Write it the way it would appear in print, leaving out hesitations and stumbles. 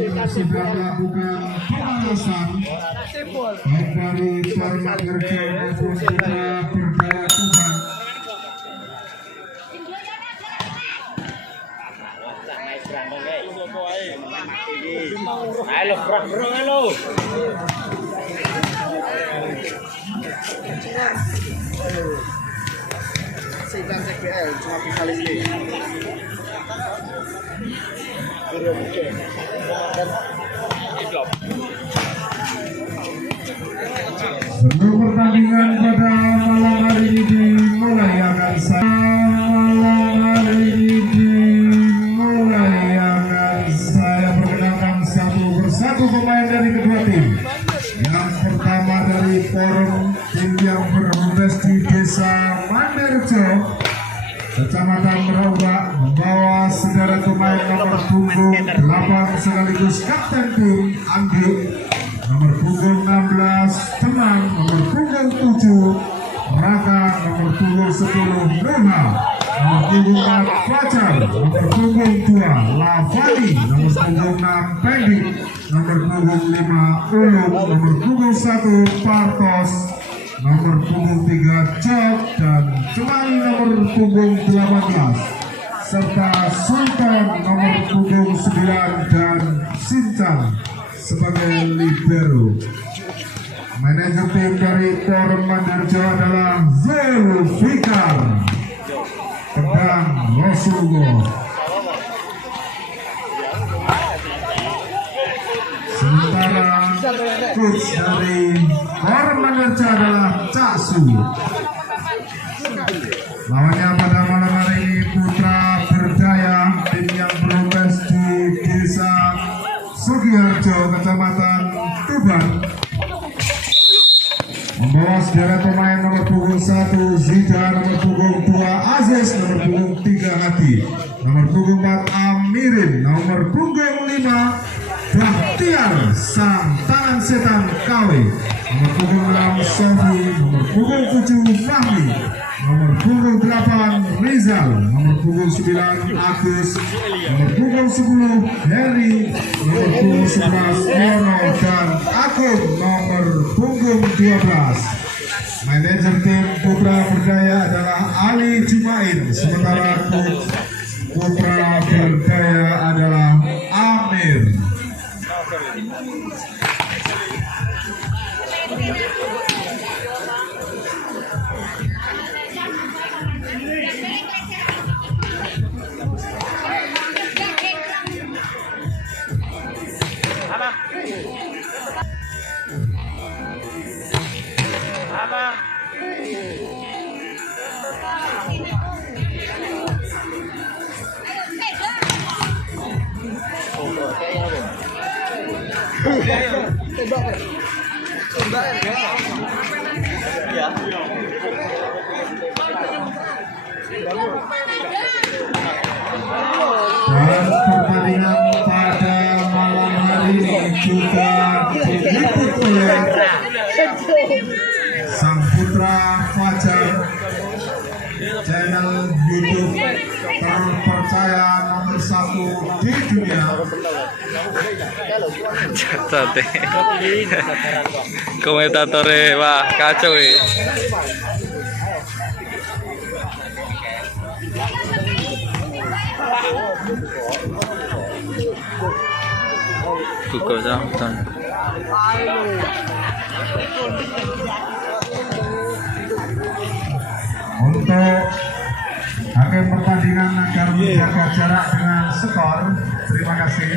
tim sudah melakukan pemanasan baik dari Dharma Kerja maupun Putra Berdaya Tuhan. Halo, bro, halo. Sedan CPL cuma bisa lagi. Sebelum pertandingan pada malam hari ini dimulai akan saya perkenalkan satu persatu pemain dari kedua tim. Yang pertama dari Forum tim yang bertugas di Desa Manderjo, Kecamatan Merauga, membawa sederet pemain nomor punggung 8 sekaligus kapten tim Anggi, nomor punggung 16 Tenang, nomor punggung 7 Raka, nomor punggung 10 Nuna, nomor punggung 4 Fajar, nomor punggung 2 Lavani, nomor punggung 6 Pendi, nomor punggung 5 Ulum, nomor punggung 1 Partos, nomor punggung 3 Cok, dan Cemali nomor punggung 18 serta Sultan nomor punggung 9 dan Sincang sebagai libero. Manajer tim dari Forum Manderjo adalah Zulfikar Pedang Rasulullah. Sementara coach dari Forum Manderjo adalah Cak Su. Lawannya pada malam hari ini Putra Berdaya, tim yang bertugas di Desa Sugiharjo, Kecamatan Tuban, membawa sederet pemain nomor punggung 1 Zida, nomor punggung 2 Aziz, nomor punggung 3 Hadi, nomor punggung 4 Amirin, nomor punggung 5 Bahtiar Sang Tangan Setan KW, nomor punggung 6 Sofi, nomor punggung 7 Fahmi, nomor punggung 8 Rizal, nomor punggung 9 Agus, nomor punggung 10 Heri, nomor punggung 11 Yono, dan Agung nomor punggung 12. Manajer tim Putra Berdaya adalah Ali Jumain, sementara coach Putra Berdaya adalah Amir. Dan pertandingan pada malam hari ini juga diliput oleh Sang Putra Fajar, channel YouTube terpercaya nomor 1 di dunia. Catat komentatornya, wah kacau ya. Google Samsung. Untuk hakim pertandingan agar menjaga jarak dengan skor, terima kasih.